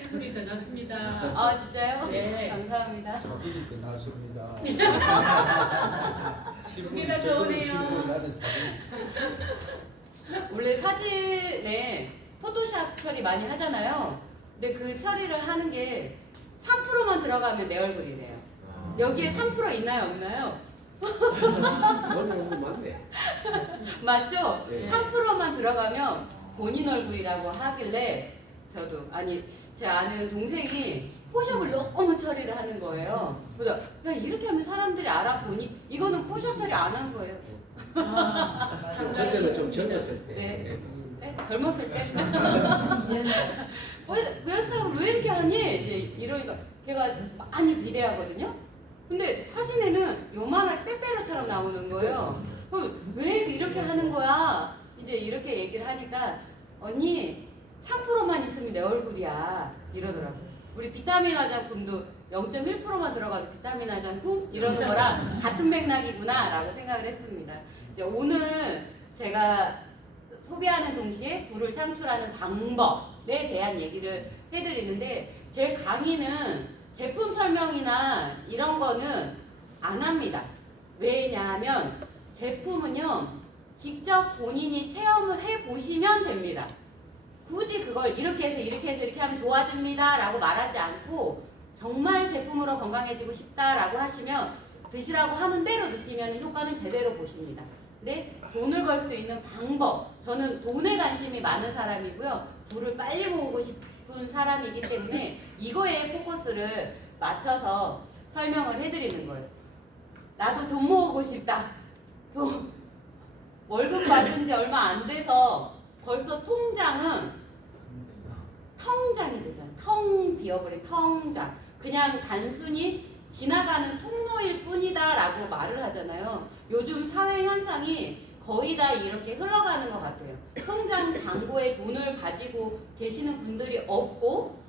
1분이 더 났습니다. 아 진짜요? 네. 감사합니다. 사진이 끝났습니다. 보기가 좋으네요. 나는 사진. 원래 사진에 포토샵 처리 많이 하잖아요. 근데 그 처리를 하는 게 3%만 들어가면 내 얼굴이래요. 여기에 3% 있나요, 없나요? 너는 얼굴 맞네. 맞죠? 네. 3%만 들어가면 본인 얼굴이라고 하길래 저도 아니 제 아는 동생이 포샵을 너무 처리를 하는 거예요. 그래서 야 이렇게 하면 사람들이 알아보니 이거는 포샵 처리 안 한 거예요. 저때는 좀 젊었을 때. 네. 네? 젊었을 때? 그래서 왜 이렇게 하니? 이제 이러니까 걔가 많이 비대하거든요. 근데 사진에는 요만한 빼빼로처럼 나오는 거예요. 왜 이렇게 하는 거야? 이제 이렇게 얘기를 하니까 언니 3%만 있으면 내 얼굴이야 이러더라고요. 우리 비타민 화장품도 0.1%만 들어가도 비타민 화장품 이러는 거랑 같은 맥락이구나 라고 생각을 했습니다. 이제 오늘 제가 소비하는 동시에 부를 창출하는 방법에 대한 얘기를 해드리는데 제 강의는 제품 설명이나 이런 거는 안 합니다. 왜냐하면 제품은요 직접 본인이 체험을 해보시면 됩니다. 굳이 그걸 이렇게 해서 이렇게 해서 이렇게 하면 좋아집니다 라고 말하지 않고 정말 제품으로 건강해지고 싶다라고 하시면 드시라고 하는 대로 드시면 효과는 제대로 보십니다. 근데 돈을 벌 수 있는 방법, 저는 돈에 관심이 많은 사람이고요. 부를 빨리 모으고 싶은 사람이기 때문에 이거에 포커스를 맞춰서 설명을 해드리는 거예요. 나도 돈 모으고 싶다. 월급 받은 지 얼마 안 돼서 벌써 통장이 되잖아. 텅 비어버린 통장. 그냥 단순히 지나가는 통로일 뿐이다 라고 말을 하잖아요. 요즘 사회 현상이 거의 다 이렇게 흘러가는 것 같아요. 통장 잔고에 돈을 가지고 계시는 분들이 없고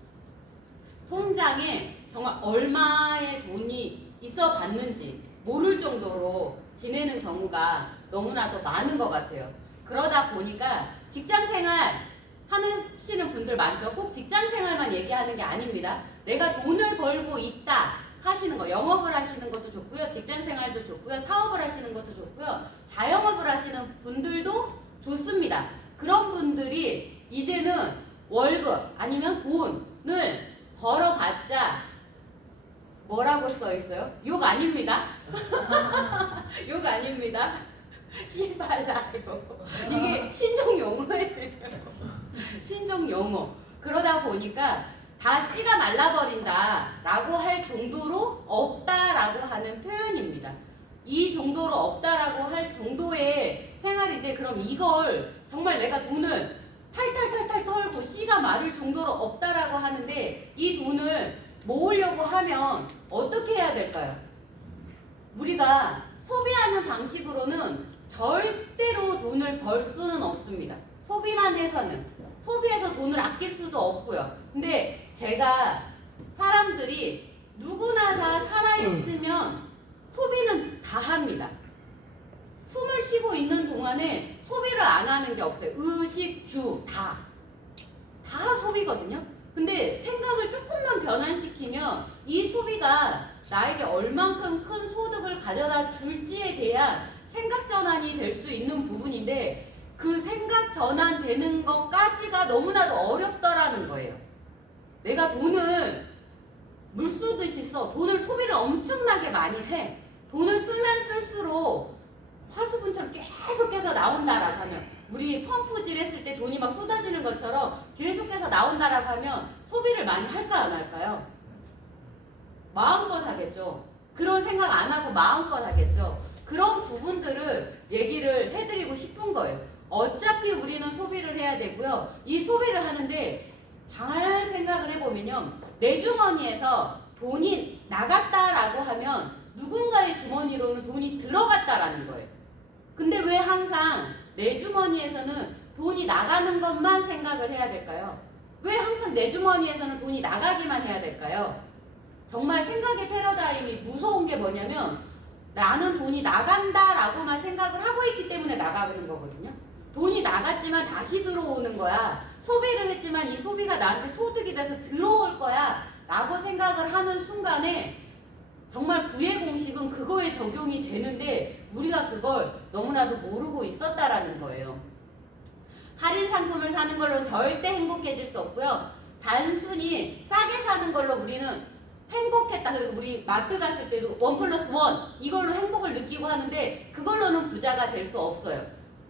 통장에 정말 얼마의 돈이 있어 봤는지 모를 정도로 지내는 경우가 너무나도 많은 것 같아요. 그러다 보니까 직장생활 하시는 분들 많죠. 꼭 직장생활만 얘기하는 게 아닙니다. 내가 돈을 벌고 있다 하시는 거, 영업을 하시는 것도 좋고요. 직장생활도 좋고요. 사업을 하시는 것도 좋고요. 자영업을 하시는 분들도 좋습니다. 그런 분들이 이제는 월급 아니면 돈을 벌어봤자 뭐라고 써 있어요? 욕 아닙니다. 욕 아닙니다. 씨발라요. 이게 신종 용어예요. 신종 용어. 그러다 보니까 다 씨가 말라버린다 라고 할 정도로 없다라고 하는 표현입니다. 이 정도로 없다라고 할 정도의 생활인데 그럼 이걸 정말 내가 돈을 탈탈탈탈 털고 씨가 마를 정도로 없다라고 하는데 이 돈을 모으려고 하면 어떻게 해야 될까요? 우리가 소비하는 방식으로는 절대로 돈을 벌 수는 없습니다. 소비만 해서는. 소비해서 돈을 아낄 수도 없고요. 근데 제가 사람들이 누구나 다 살아있으면 소비는 다 합니다. 숨을 쉬고 있는 동안에 소비를 안 하는 게 없어요. 의식, 주, 다 소비거든요. 근데 생각을 조금만 변환시키면 이 소비가 나에게 얼만큼 큰 소득을 가져다 줄지에 대한 생각 전환이 될 수 있는 부분인데 그 생각 전환되는 것까지가 너무나도 어렵더라는 거예요. 내가 돈을 물 쏘듯이 써. 돈을 소비를 엄청나게 많이 해. 돈을 쓰면 쓸수록 화수분처럼 계속해서 나온다라고 하면 우리 펌프질 했을 때 돈이 막 쏟아지는 것처럼 계속해서 나온다라고 하면 소비를 많이 할까 안 할까요? 마음껏 하겠죠. 그런 생각 안 하고 마음껏 하겠죠. 그런 부분들을 얘기를 해드리고 싶은 거예요. 어차피 우리는 소비를 해야 되고요. 이 소비를 하는데 잘 생각을 해보면요. 내 주머니에서 돈이 나갔다라고 하면 누군가의 주머니로는 돈이 들어갔다라는 거예요. 근데 왜 항상 내 주머니에서는 돈이 나가는 것만 생각을 해야 될까요? 왜 항상 내 주머니에서는 돈이 나가기만 해야 될까요? 정말 생각의 패러다임이 무서운 게 뭐냐면 나는 돈이 나간다라고만 생각을 하고 있기 때문에 나가는 거거든요. 돈이 나갔지만 다시 들어오는 거야. 소비를 했지만 이 소비가 나한테 소득이 돼서 들어올 거야 라고 생각을 하는 순간에 정말 부의 공식은 그거에 적용이 되는데 우리가 그걸 너무나도 모르고 있었다라는 거예요. 할인 상품을 사는 걸로 절대 행복해질 수 없고요. 단순히 싸게 사는 걸로 우리는 행복했다. 그리고 우리 마트 갔을 때도 1+1 이걸로 행복을 느끼고 하는데 그걸로는 부자가 될 수 없어요.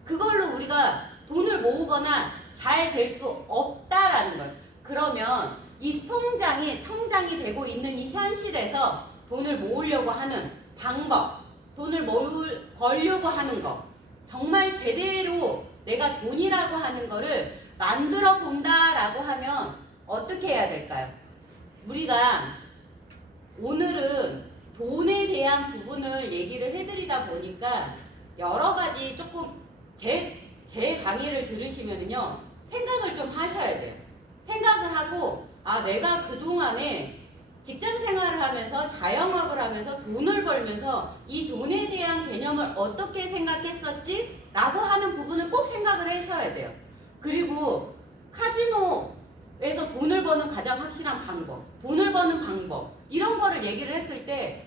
그걸로 우리가 돈을 모으거나 잘 될 수 없다라는 거예요. 그러면 이 통장이 되고 있는 이 현실에서 돈을 모으려고 하는 방법, 돈을 벌려고 하는 거, 정말 제대로 내가 돈이라고 하는 거를 만들어 본다라고 하면 어떻게 해야 될까요? 우리가 오늘은 돈에 대한 부분을 얘기를 해드리다 보니까 여러 가지 조금 제 강의를 들으시면은요 생각을 좀 하셔야 돼요. 생각을 하고 내가 그동안에 직장 생활을 하면서 자영업을 하면서 돈을 벌면서 이 돈에 대한 개념을 어떻게 생각했었지? 라고 하는 부분을 꼭 생각을 하셔야 돼요. 그리고 카지노에서 돈을 버는 가장 확실한 방법, 돈을 버는 방법 이런 거를 얘기를 했을 때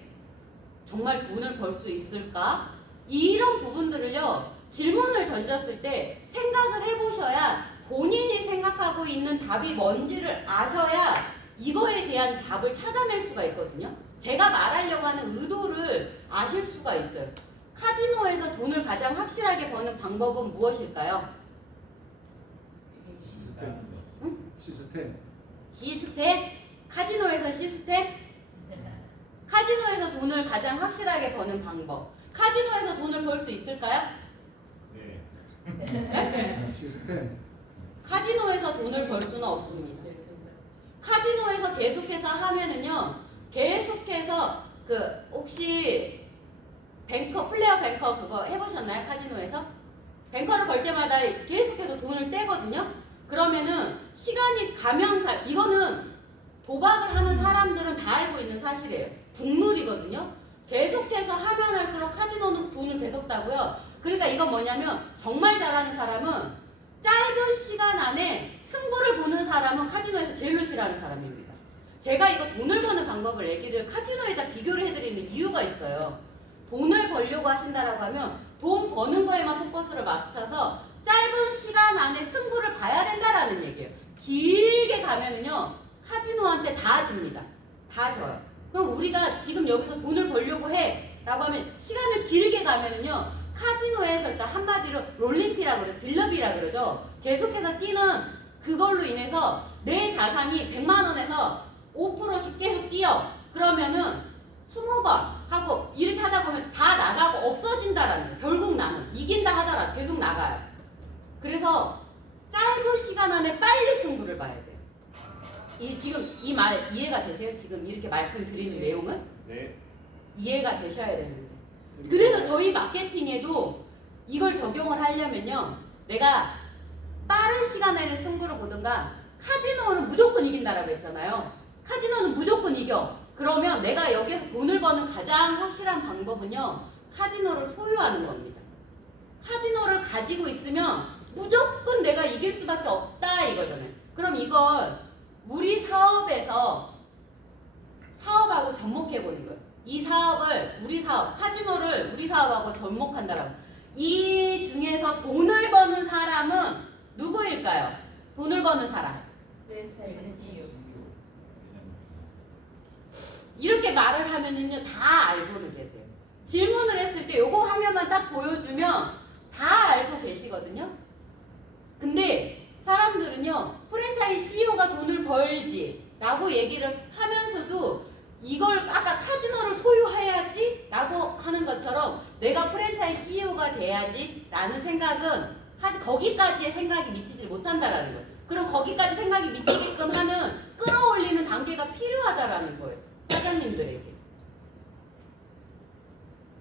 정말 돈을 벌 수 있을까? 이런 부분들을요 질문을 던졌을 때 생각을 해보셔야 본인이 생각하고 있는 답이 뭔지를 아셔야 이거에 대한 답을 찾아낼 수가 있거든요. 제가 말하려고 하는 의도를 아실 수가 있어요. 카지노에서 돈을 가장 확실하게 버는 방법은 무엇일까요? 시스템? 카지노에서 시스템? 카지노에서 돈을 가장 확실하게 버는 방법. 카지노에서 돈을 벌 수 있을까요? 네. 시스템. 카지노에서 돈을 벌 수는 없습니다. 카지노에서 계속해서 하면은요, 계속해서 혹시 플레어 뱅커 그거 해보셨나요? 카지노에서? 뱅커를 걸 때마다 계속해서 돈을 떼거든요? 그러면은 시간이 가면 이거는 도박을 하는 사람들은 다 알고 있는 사실이에요. 국룰이거든요? 계속해서 하면 할수록 카지노는 돈을 계속 따고요. 그러니까 이건 뭐냐면 정말 잘하는 사람은 짧은 시간 안에 승부를 보는 사람은 카지노에서 제일로 싫어하는 사람입니다. 제가 이거 돈을 버는 방법을 얘기를 카지노에다 비교를 해드리는 이유가 있어요. 돈을 벌려고 하신다라고 하면 돈 버는 거에만 포커스를 맞춰서 짧은 시간 안에 승부를 봐야 된다라는 얘기예요. 길게 가면은요 카지노한테 다 집니다. 다 져요. 그럼 우리가 지금 여기서 돈을 벌려고 해 라고 하면 시간을 길게 가면은요 카지노에서 일단 한마디로 롤링피라고 그래요. 딜러비라고 그러죠. 계속해서 뛰는 그걸로 인해서 내 자산이 100만 원에서 5%씩 계속 뛰어. 그러면은 20번 하고 이렇게 하다 보면 다 나가고 없어진다라는 거예요. 결국 나는 이긴다 하더라도 계속 나가요. 그래서 짧은 시간 안에 빨리 승부를 봐야 돼요. 지금 이 말 이해가 되세요? 지금 이렇게 말씀드리는 내용은? 네. 이해가 되셔야 되는데. 그래서 저희 마케팅에도 이걸 적용을 하려면요. 내가 빠른 시간에는 승부를 보든가 카지노는 무조건 이긴다라고 했잖아요. 카지노는 무조건 이겨. 그러면 내가 여기서 돈을 버는 가장 확실한 방법은요. 카지노를 소유하는 겁니다. 카지노를 가지고 있으면 무조건 내가 이길 수밖에 없다 이거잖아요. 그럼 이걸 우리 사업에서 사업하고 접목해보는 거예요. 이 사업을 우리 사업, 카지노를 우리 사업하고 접목한다라고. 이 중에서 돈을 버는 사람은 누구일까요? 돈을 버는 사람. 이렇게 말을 하면은요 다 알고는 계세요. 질문을 했을 때 요거 화면만 딱 보여주면 다 알고 계시거든요. 근데 사람들은요 프랜차이즈 CEO가 돈을 벌지 라고 얘기를 하면서도 이걸 아까 카지노를 소유해야지 라고 하는 것처럼 내가 프랜차이즈 CEO가 돼야지 라는 생각은 거기까지의 생각이 미치지 못한다라는 거예요. 그럼 거기까지 생각이 미치게끔 하는 끌어올리는 단계가 필요하다라는 거예요. 사장님들에게.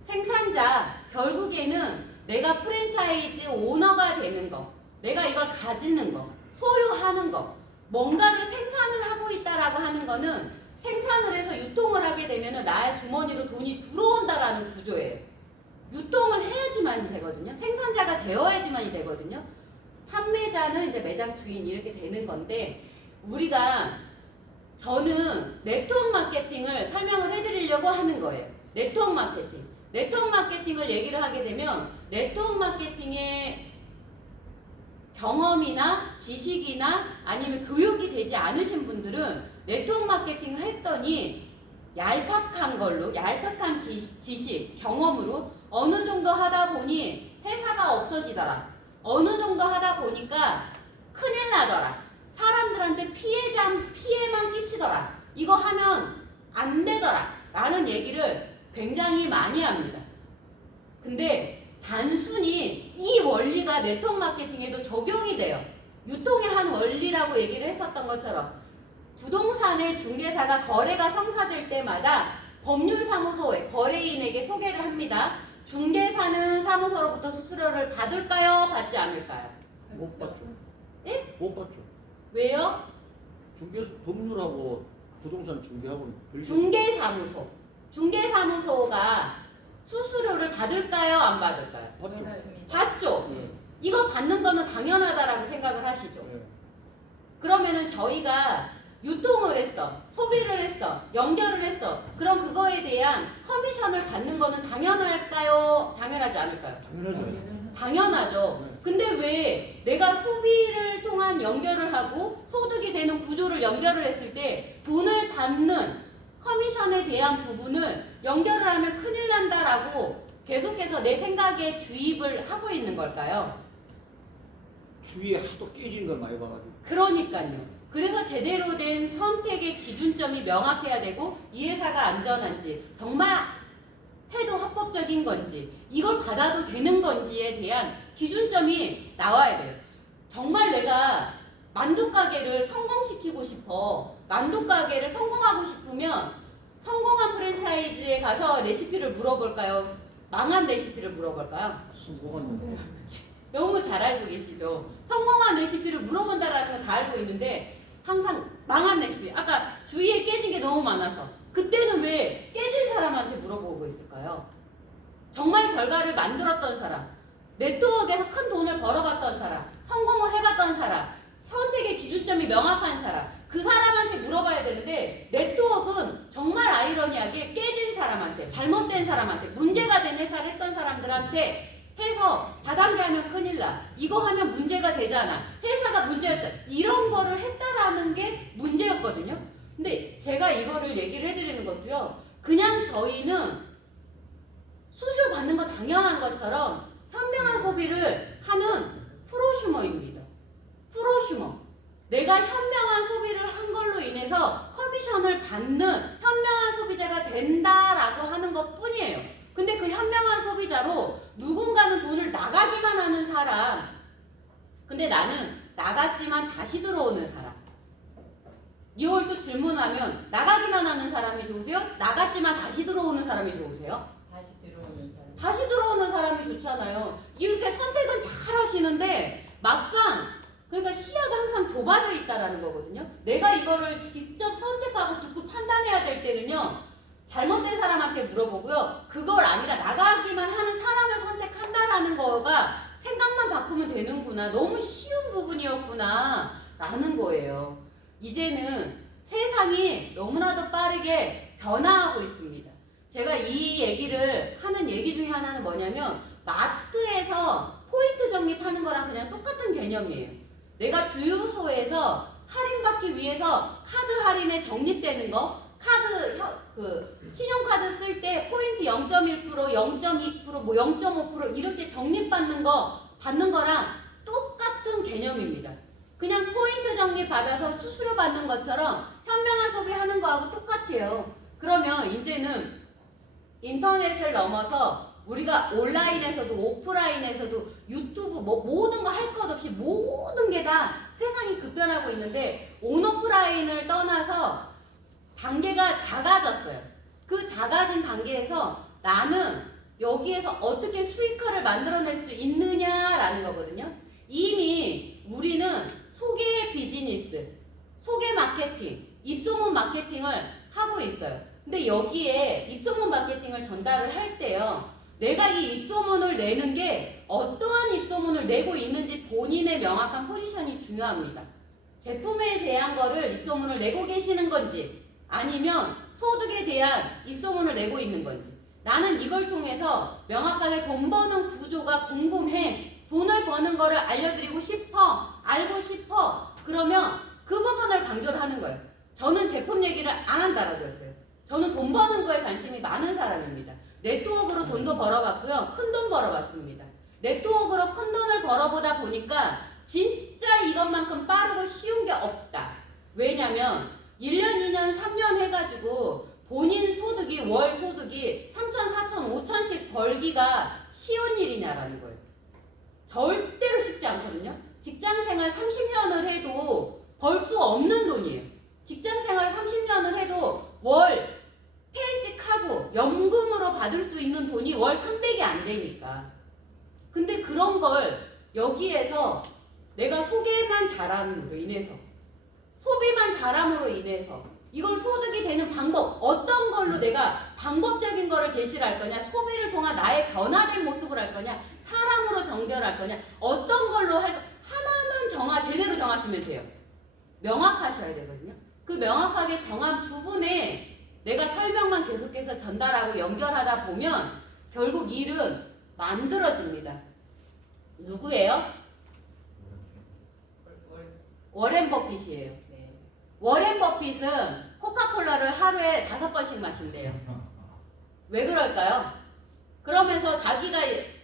생산자 결국에는 내가 프랜차이즈 오너가 되는 거, 내가 이걸 가지는 거, 소유하는 거, 뭔가를 생산을 하고 있다라고 하는 거는 생산을 해서 유통을 하게 되면 나의 주머니로 돈이 들어온다라는 구조예요. 유통을 해야지만이 되거든요. 생산자가 되어야지만이 되거든요. 판매자는 이제 매장 주인 이렇게 되는 건데 저는 네트워크 마케팅을 설명을 해드리려고 하는 거예요. 네트워크 마케팅. 네트워크 마케팅을 얘기를 하게 되면 네트워크 마케팅의 경험이나 지식이나 아니면 교육이 되지 않으신 분들은 네트워크 마케팅을 했더니 얄팍한 지식, 경험으로 어느 정도 하다 보니 회사가 없어지더라. 어느 정도 하다 보니까 큰일 나더라. 사람들한테 피해만 끼치더라. 이거 하면 안 되더라. 라는 얘기를 굉장히 많이 합니다. 근데 단순히 이 원리가 네트워크 마케팅에도 적용이 돼요. 유통의 한 원리라고 얘기를 했었던 것처럼 부동산의 중개사가 거래가 성사될 때마다 법률사무소에 거래인에게 소개를 합니다. 중개사는 사무소로부터 수수료를 받을까요? 받지 않을까요? 못 받죠. 예? 못 받죠. 왜요? 중개소 법률하고 부동산 중개하고는 별개. 중개사무소가 수수료를 받을까요? 안 받을까요? 받죠. 받죠. 네. 이거 받는 거는 당연하다라고 생각을 하시죠. 네. 그러면은 저희가 유통을 했어, 소비를 했어, 연결을 했어. 그럼 그거에 대한 커미션을 받는 거는 당연할까요? 당연하지 않을까요? 당연하죠. 당연하죠. 네. 근데 왜 내가 소비를 통한 연결을 하고 소득이 되는 구조를 연결을 했을 때 돈을 받는 커미션에 대한 부분을 연결을 하면 큰일 난다라고 계속해서 내 생각에 주입을 하고 있는 걸까요? 주위에 하도 깨지는 걸 많이 봐가지고. 그러니까요. 그래서 제대로 된 선택의 기준점이 명확해야 되고 이 회사가 안전한지 정말 해도 합법적인 건지 이걸 받아도 되는 건지에 대한 기준점이 나와야 돼요. 정말 내가 만두가게를 성공시키고 싶어. 만두가게를 성공하고 싶으면 성공한 프랜차이즈에 가서 레시피를 물어볼까요? 망한 레시피를 물어볼까요? 성공한 너무 잘 알고 계시죠? 성공한 레시피를 물어본다라는 거 다 알고 있는데 항상 망한 레시피. 아까 주위에 깨진 게 너무 많아서 그때는 왜 깨진 사람한테 물어보고 있을까요? 정말 결과를 만들었던 사람, 네트워크에서 큰 돈을 벌어봤던 사람, 성공을 해봤던 사람, 선택의 기준점이 명확한 사람, 그 사람한테 물어봐야 되는데 네트워크는 정말 아이러니하게 깨진 사람한테, 잘못된 사람한테, 문제가 된 회사를 했던 사람들한테 해서 다단계하면 큰일 나. 이거 하면 문제가 되잖아. 회사가 문제였잖아. 이런 거를 했다라는 게 문제였거든요. 근데 제가 이거를 얘기를 해드리는 것도요. 그냥 저희는 수수료 받는 거 당연한 것처럼 현명한 소비를 하는 프로슈머입니다. 프로슈머. 내가 현명한 소비를 한 걸로 인해서 커미션을 받는 현명한 소비자가 된다라고 하는 것 뿐이에요. 근데 그 현명한 소비자로 누군가는 돈을 나가기만 하는 사람. 근데 나는 나갔지만 다시 들어오는 사람. 이걸 또 질문하면 나가기만 하는 사람이 좋으세요? 나갔지만 다시 들어오는 사람이 좋으세요? 다시 들어오는 사람이 좋잖아요. 이렇게 선택은 잘 하시는데 막상 그러니까 시야가 항상 좁아져 있다라는 거거든요. 내가 이거를 직접 선택하고 듣고 판단해야 될 때는요. 잘못된 사람한테 물어보고요. 그걸 아니라 나가기만 하는 사람을 선택한다라는 거가 생각만 바꾸면 되는구나. 너무 쉬운 부분이었구나. 라는 거예요. 이제는 세상이 너무나도 빠르게 변화하고 있습니다. 제가 이 얘기를 하는 얘기 중에 하나는 뭐냐면 마트에서 포인트 적립하는 거랑 그냥 똑같은 개념이에요. 내가 주유소에서 할인받기 위해서 카드 할인에 적립되는 거, 신용카드 쓸 때 포인트 0.1%, 0.2%, 뭐 0.5% 이렇게 적립받는 거랑 똑같은 개념입니다. 그냥 포인트 적립 받아서 수수료 받는 것처럼 현명한 소비하는 거하고 똑같아요. 그러면 이제는 인터넷을 넘어서 우리가 온라인에서도 오프라인에서도 유튜브 뭐 모든 거 할 것 없이 모든 게 다 세상이 급변하고 있는데 온오프라인을 떠나서 단계가 작아졌어요. 그 작아진 단계에서 나는 여기에서 어떻게 수익화를 만들어낼 수 있느냐라는 거거든요. 이미 우리는 소개 비즈니스, 소개 마케팅, 입소문 마케팅을 하고 있어요. 근데 여기에 입소문 마케팅을 전달을 할 때요. 내가 이 입소문을 내는 게 어떠한 입소문을 내고 있는지 본인의 명확한 포지션이 중요합니다. 제품에 대한 거를 입소문을 내고 계시는 건지 아니면 소득에 대한 입소문을 내고 있는 건지 나는 이걸 통해서 명확하게 돈 버는 구조가 궁금해. 돈을 버는 거를 알려드리고 싶어. 알고 싶어. 그러면 그 부분을 강조를 하는 거예요. 저는 제품 얘기를 안 한다라고 했어요. 저는 돈 버는 거에 관심이 많은 사람입니다. 네트워크로 돈도 벌어봤고요. 큰 돈 벌어봤습니다. 네트워크로 큰 돈을 벌어보다 보니까 진짜 이것만큼 빠르고 쉬운 게 없다. 왜냐면 1년, 2년, 3년 해가지고 본인 소득이 월 소득이 3천, 4천, 5천씩 벌기가 쉬운 일이냐라는 거예요. 절대로 쉽지 않거든요. 직장생활 30년을 해도 벌 수 없는 돈이에요. 직장생활 30년을 해도 월 퇴직하고 연금으로 받을 수 있는 돈이 월 300이 안 되니까. 근데 그런 걸 여기에서 내가 소개만 잘함으로 인해서 소비만 잘함으로 인해서 이걸 소득이 되는 방법 어떤 걸로 내가 방법적인 거를 제시를 할 거냐 소비를 통한 나의 변화된 모습을 할 거냐 사람으로 정결할 거냐 어떤 걸로 할 하나만 제대로 정하시면 돼요. 명확하셔야 되거든요. 그 명확하게 정한 부분에 내가 설명만 계속해서 전달하고 연결하다 보면 결국 일은 만들어집니다. 누구예요? 워렌 버핏이에요. 네. 워렌 버핏은 코카콜라를 하루에 5번씩 마신대요. 왜 그럴까요? 그러면서 자기가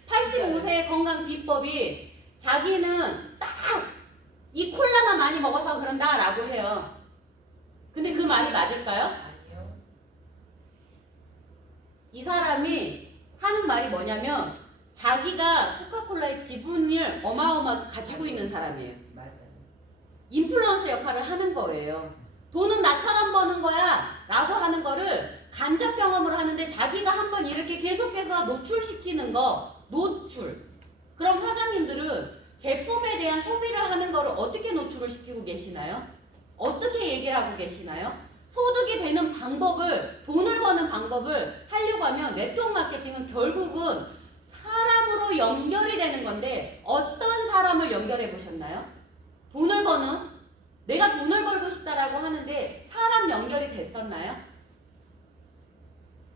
85세의 건강 비법이 자기는 딱 이 콜라만 많이 먹어서 그런다라고 해요. 근데 그 말이 맞을까요? 아니요. 이 사람이 하는 말이 뭐냐면 자기가 코카콜라의 지분을 어마어마하게 가지고 있는 사람이에요. 맞아요. 인플루언서 역할을 하는 거예요. 돈은 나처럼 버는 거야 라고 하는 거를 간접 경험으로 하는데 자기가 한번 이렇게 계속해서 노출시키는 거 노출. 그럼 사장님들은 제품에 대한 소비를 하는 거를 어떻게 노출을 시키고 계시나요? 어떻게 얘기를 하고 계시나요? 소득이 되는 방법을 돈을 버는 방법을 하려고 하면 네트워크 마케팅은 결국은 사람으로 연결이 되는 건데 어떤 사람을 연결해 보셨나요? 돈을 버는 내가 돈을 벌고 싶다라고 하는데 사람 연결이 됐었나요?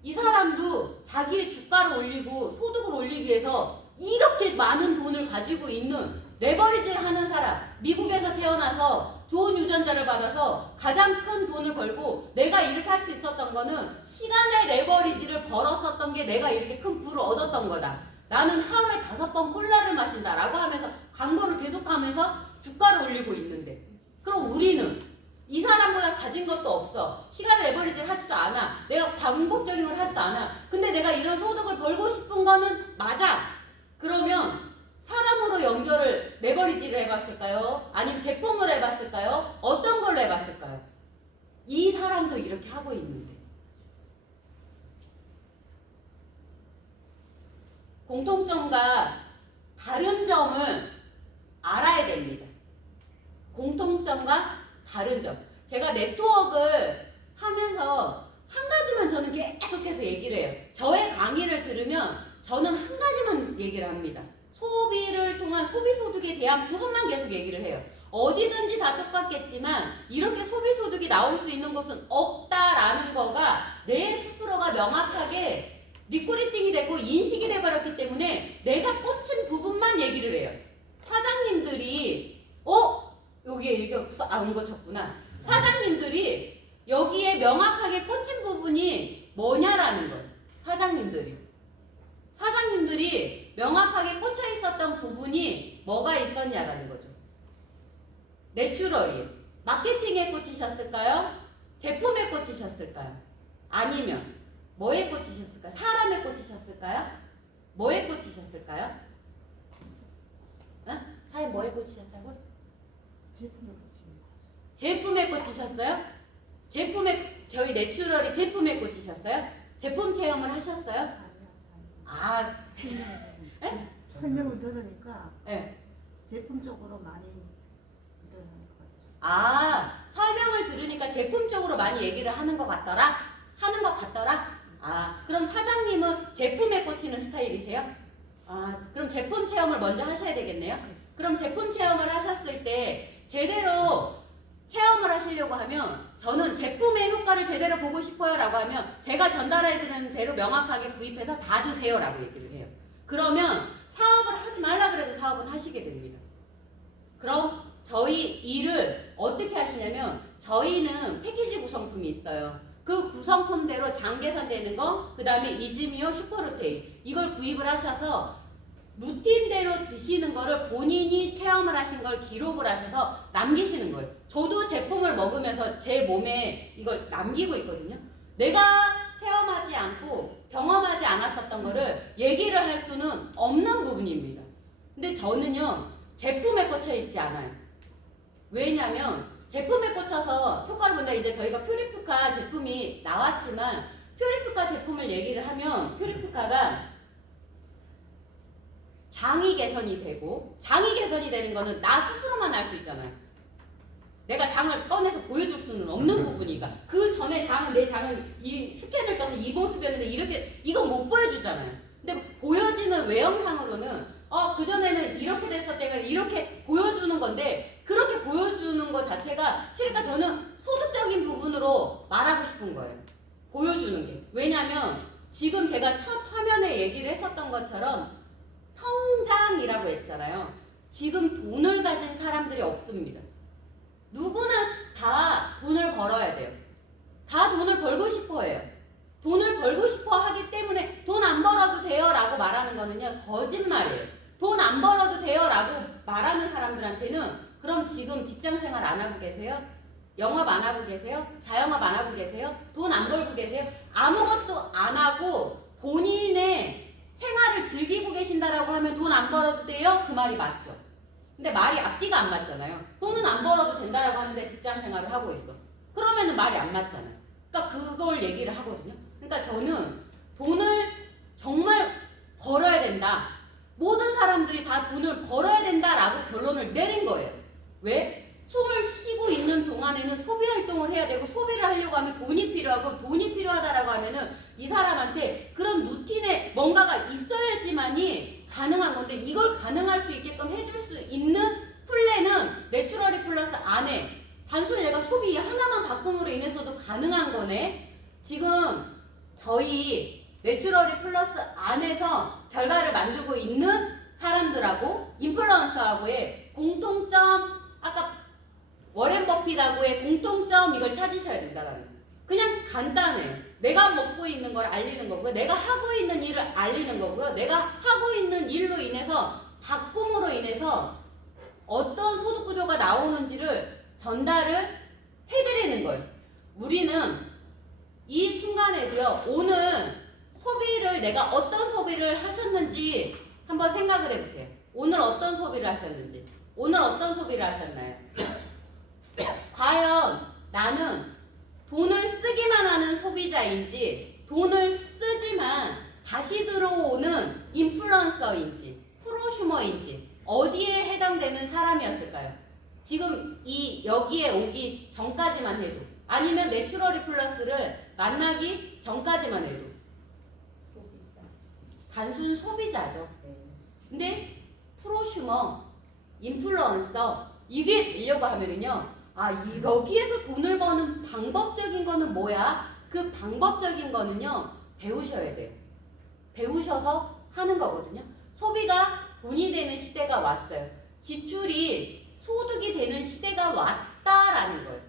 이 사람도 자기의 주가를 올리고 소득을 올리기 위해서 이렇게 많은 돈을 가지고 있는 레버리지를 하는 사람 미국에서 태어나서 좋은 유전자를 받아서 가장 큰 돈을 벌고 내가 이렇게 할 수 있었던 거는 시간의 레버리지를 벌었었던 게 내가 이렇게 큰 부를 얻었던 거다. 나는 하루에 5번 콜라를 마신다 라고 하면서 광고를 계속하면서 주가를 올리고 있는데 그럼 우리는 이 사람보다 가진 것도 없어. 시간 레버리지를 하지도 않아. 내가 반복적인 걸 하지도 않아. 근데 내가 이런 소득을 벌고 싶은 거는 맞아. 그러면 사람으로 연결을 레버리지를 해봤을까요? 아니면 제품을 해봤을까요? 어떤 걸로 해봤을까요? 이 사람도 이렇게 하고 있는데 공통점과 다른 점을 알아야 됩니다. 공통점과 다른 점. 제가 네트워크를 하면서 한 가지만 저는 계속해서 얘기를 해요. 저의 강의를 들으면 저는 한 가지만 얘기를 합니다. 소비를 통한 소비소득에 대한 부분만 계속 얘기를 해요. 어디든지 다 똑같겠지만 이렇게 소비소득이 나올 수 있는 곳은 없다라는 거가 내 스스로가 명확하게 리크루팅이 되고 인식이 돼버렸기 때문에 내가 꽂힌 부분만 얘기를 해요. 사장님들이 여기에 얘기 없어? 온 거 쳤구나. 사장님들이 여기에 명확하게 꽂힌 부분이 뭐냐라는 거예요. 사장님들이 명확하게 꽂혀 있었던 부분이 뭐가 있었냐라는 거죠. 내추럴이 마케팅에 꽂히셨을까요? 제품에 꽂히셨을까요? 아니면 뭐에 꽂히셨을까요? 사람에 꽂히셨을까요? 뭐에 꽂히셨을까요? 사장님 뭐에 꽂히셨다고? 제품에 꽂히셨어요? 저희 내추럴이 제품에 꽂히셨어요? 제품 체험을 하셨어요? 설명을 들으니까 네. 제품 쪽으로 많이 들어가는 것 같았어요. 설명을 들으니까 제품 쪽으로 많이 얘기를 하는 것 같더라? 아, 그럼 사장님은 제품에 꽂히는 스타일이세요? 아, 그럼 제품 체험을 먼저 하셔야 되겠네요. 그럼 제품 체험을 하셨을 때 제대로 체험을 하시려고 하면 저는 제품의 효과를 제대로 보고 싶어요 라고 하면 제가 전달해드리는 대로 명확하게 구입해서 다 드세요 라고 얘기를 해요. 그러면 사업을 하지 말라 그래도 사업은 하시게 됩니다. 그럼 저희 일을 어떻게 하시냐면 저희는 패키지 구성품이 있어요. 그 구성품대로 장 계산되는 거, 그 다음에 이즈미오 슈퍼루테인 이걸 구입을 하셔서 루틴대로 드시는 거를 본인이 체험을 하신 걸 기록을 하셔서 남기시는 거예요. 저도 제품을 먹으면서 제 몸에 이걸 남기고 있거든요. 내가 체험하지 않고 경험하지 않았었던 거를 얘기를 할 수는 없는 부분입니다. 근데 저는요, 제품에 꽂혀 있지 않아요. 왜냐면 제품에 꽂혀서 효과를 본다. 이제 저희가 퓨리프카 제품이 나왔지만 퓨리프카 제품을 얘기를 하면 퓨리프카가 장이 개선이 되고, 장이 개선이 되는 거는 나 스스로만 알 수 있잖아요. 내가 장을 꺼내서 보여줄 수는 없는 부분이니까. 그 전에 내 장은 이 스캔을 떠서 이봉수변인데 이렇게 이건 못 보여주잖아요. 근데 보여지는 외형상으로는 그전에는 이렇게 됐었대가 이렇게 보여주는 건데, 그렇게 보여주는 것 자체가 그러니까 저는 소득적인 부분으로 말하고 싶은 거예요. 보여주는 게. 왜냐면 지금 제가 첫 화면에 얘기를 했었던 것처럼 통장이라고 했잖아요. 지금 돈을 가진 사람들이 없습니다. 누구나 다 돈을 벌어야 돼요. 다 돈을 벌고 싶어 해요. 돈을 벌고 싶어 하기 때문에 돈 안 벌어도 돼요 라고 말하는 거는요, 거짓말이에요. 돈 안 벌어도 돼요 라고 말하는 사람들한테는 그럼 지금 직장생활 안 하고 계세요? 영업 안 하고 계세요? 자영업 안 하고 계세요? 돈 안 벌고 계세요? 아무것도 안 하고 본인의 생활을 즐기고 계신다라고 하면 돈 안 벌어도 돼요? 그 말이 맞죠. 근데 말이 앞뒤가 안 맞잖아요. 돈은 안 벌어도 된다라고 하는데 직장 생활을 하고 있어. 그러면은 말이 안 맞잖아요. 그러니까 그걸 얘기를 하거든요. 그러니까 저는 돈을 정말 벌어야 된다. 모든 사람들이 다 돈을 벌어야 된다라고 결론을 내린 거예요. 왜? 숨을 쉬고 있는 동안에는 소비 활동을 해야 되고, 소비를 하려고 하면 돈이 필요하고, 돈이 필요하다라고 하면은 이 사람한테 그런 루틴에 뭔가가 있어야지만이 가능한 건데, 이걸 가능할 수 있게끔 해줄 수 있는 플랜은 내추럴이 플러스 안에 단순히 내가 소비 하나만 바꿈으로 인해서도 가능한 거네. 지금 저희 내추럴이 플러스 안에서 결과를 만들고 있는 사람들하고 인플루언서하고의 공통점, 아까 워렌 버핏하고의 공통점, 이걸 찾으셔야 된다는 거예요. 그냥 간단해요. 내가 먹고 있는 걸 알리는 거고요. 내가 하고 있는 일을 알리는 거고요. 내가 하고 있는 일로 인해서, 바꿈으로 인해서 어떤 소득 구조가 나오는지를 전달을 해드리는 거예요. 우리는 이 순간에도요, 오늘 소비를, 내가 어떤 소비를 하셨는지 한번 생각을 해보세요. 오늘 어떤 소비를 하셨는지. 오늘 어떤 소비를 하셨나요? 과연 나는 돈을 쓰기만 하는 소비자인지, 돈을 쓰지만 다시 들어오는 인플루언서인지, 프로슈머인지, 어디에 해당되는 사람이었을까요? 지금 여기에 오기 전까지만 해도, 아니면 내추럴이 플러스를 만나기 전까지만 해도 단순 소비자죠. 근데 프로슈머, 인플루언서, 이게 되려고 하면은요, 여기에서 돈을 버는 방법적인 거는 뭐야? 그 방법적인 거는요, 배우셔야 돼요. 배우셔서 하는 거거든요. 소비가 돈이 되는 시대가 왔어요. 지출이 소득이 되는 시대가 왔다라는 거예요.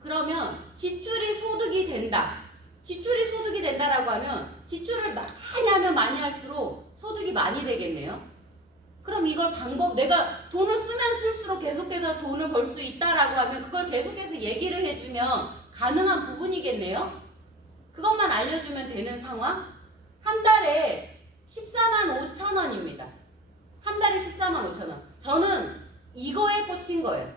그러면 지출이 소득이 된다. 지출이 소득이 된다라고 하면 지출을 많이 하면 많이 할수록 소득이 많이 되겠네요. 그럼 이걸 내가 돈을 쓰면 쓸수록 계속해서 돈을 벌 수 있다라고 하면 그걸 계속해서 얘기를 해주면 가능한 부분이겠네요. 그것만 알려주면 되는 상황. 한 달에 14만 5천 원입니다. 한 달에 14만 5천 원. 저는 이거에 꽂힌 거예요.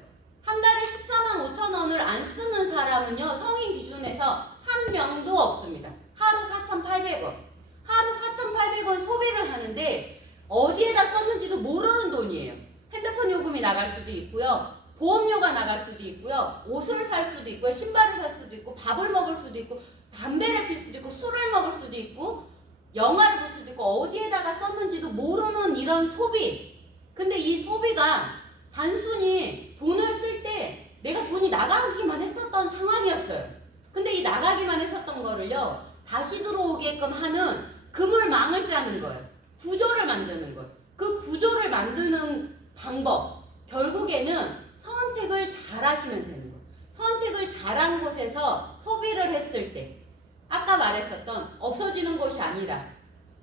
한 달에 14만 5천 원을 안 쓰는 사람은요, 성인 기준에서 한 명도 없습니다. 하루 4,800원. 하루 4,800원 소비를 하는데 어디에다 썼는지도 모르는 돈이에요. 핸드폰 요금이 나갈 수도 있고요. 보험료가 나갈 수도 있고요. 옷을 살 수도 있고요. 신발을 살 수도 있고 밥을 먹을 수도 있고 담배를 필 수도 있고 술을 먹을 수도 있고 영화를 볼 수도 있고 어디에다가 썼는지도 모르는 이런 소비. 근데 이 소비가 단순히 돈을 쓸 때 내가 돈이 나가기만 했었던 상황이었어요. 근데 이 나가기만 했었던 거를요, 다시 들어오게끔 하는 그물망을 짜는 거예요. 구조를 만드는 거예요. 그 구조를 만드는 방법, 결국에는 선택을 잘 하시면 되는 거예요. 선택을 잘한 곳에서 소비를 했을 때, 아까 말했었던 없어지는 곳이 아니라,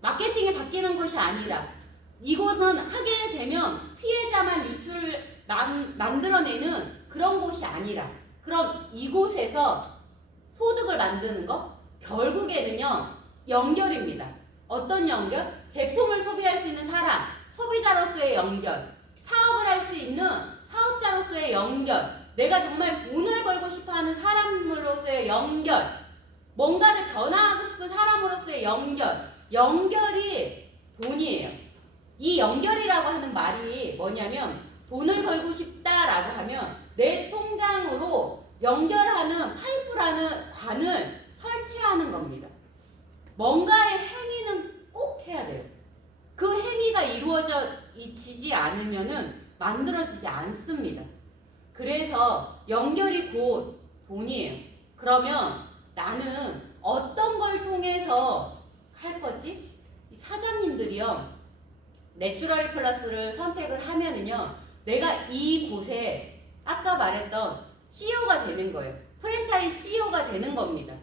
마케팅이 바뀌는 곳이 아니라, 이곳은 하게 되면 피해자만 유출을 만들어내는 그런 곳이 아니라, 그럼 이곳에서 소득을 만드는 거 결국에는요 연결입니다. 어떤 연결? 제품을 소비할 수 있는 사람, 소비자로서의 연결, 사업을 할 수 있는 사업자로서의 연결, 내가 정말 돈을 벌고 싶어하는 사람으로서의 연결, 뭔가를 변화하고 싶은 사람으로서의 연결, 연결이 돈이에요. 이 연결이라고 하는 말이 뭐냐면, 돈을 벌고 싶다라고 하면 내 통장으로 연결하는 파이프라는 관을 설치하는 겁니다. 뭔가의 행위는 꼭 해야 돼요. 그 행위가 이루어지지 않으면은 만들어지지 않습니다. 그래서 연결이 곧 돈이에요. 그러면 나는 어떤 걸 통해서 할 거지? 사장님들이요, 내추럴리 플러스를 선택을 하면은요, 내가 이곳에 아까 말했던 CEO가 되는 거예요. 프랜차이즈 CEO가 되는 겁니다.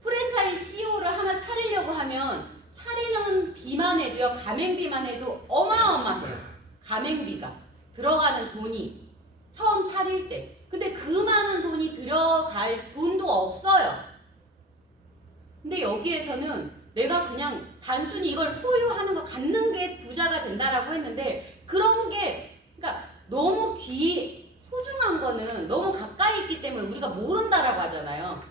프랜차이즈 CEO를 하나 차리려고 하면 차리는 비만 해도요, 가맹비만 해도 어마어마해요. 가맹비가 들어가는 돈이 처음 차릴 때. 근데 그 많은 돈이 들어갈 돈도 없어요. 근데 여기에서는 내가 그냥 단순히 이걸 소유하는 거, 갖는 게 부자가 된다라고 했는데, 그런 게 그러니까 너무 소중한 거는 너무 가까이 있기 때문에 우리가 모른다라고 하잖아요.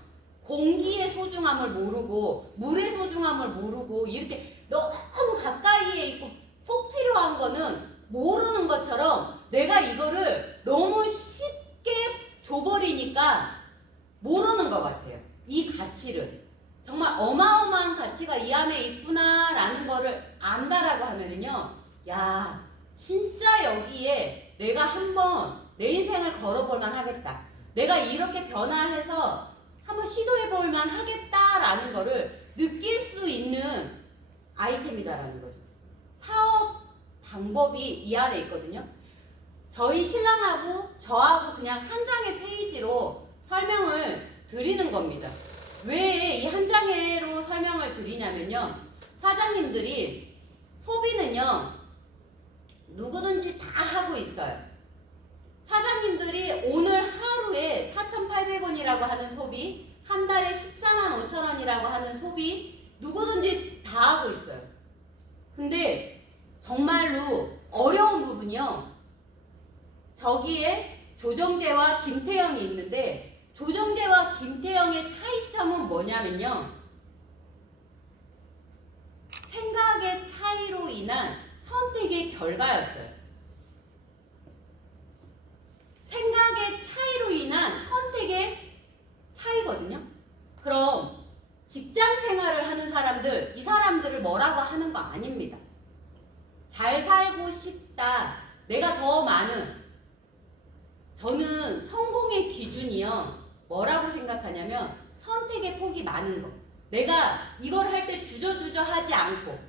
공기의 소중함을 모르고 물의 소중함을 모르고 이렇게 너무 가까이에 있고 꼭 필요한 거는 모르는 것처럼, 내가 이거를 너무 쉽게 줘버리니까 모르는 것 같아요. 이 가치를. 정말 어마어마한 가치가 이 안에 있구나라는 거를 안다라고 하면은요, 야, 진짜 여기에 내가 한번 내 인생을 걸어볼만 하겠다. 내가 이렇게 변화해서 한번 시도해볼만 하겠다라는 거를 느낄 수 있는 아이템이다라는 거죠. 사업 방법이 이 안에 있거든요. 저희 신랑하고 저하고 그냥 한 장의 페이지로 설명을 드리는 겁니다. 왜 이 한 장으로 설명을 드리냐면요, 사장님들이 소비는요 누구든지 다 하고 있어요. 사장님들이 오늘 하루에 4,800원이라고 하는 소비, 한 달에 14만 5천 원이라고 하는 소비, 누구든지 다 하고 있어요. 근데 정말로 어려운 부분이요, 저기에 조정재와 김태형이 있는데, 조정재와 김태형의 차이점은 뭐냐면요, 생각의 차이로 인한 선택의 결과였어요. 생각의 차이로 인한 선택의 차이거든요. 그럼 직장 생활을 하는 사람들, 이 사람들을 뭐라고 하는 거 아닙니다. 잘 살고 싶다, 내가 더 많은, 저는 성공의 기준이요 뭐라고 생각하냐면 선택의 폭이 많은 거. 내가 이걸 할 때 주저주저 하지 않고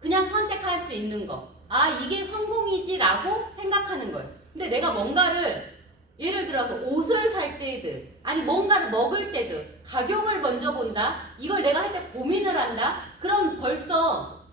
그냥 선택할 수 있는 거. 아, 이게 성공이지 라고 생각하는 거예요. 근데 내가 뭔가를, 예를 들어서 옷을 살 때든 아니 뭔가를 먹을 때든 가격을 먼저 본다, 이걸 내가 할 때 고민을 한다, 그럼 벌써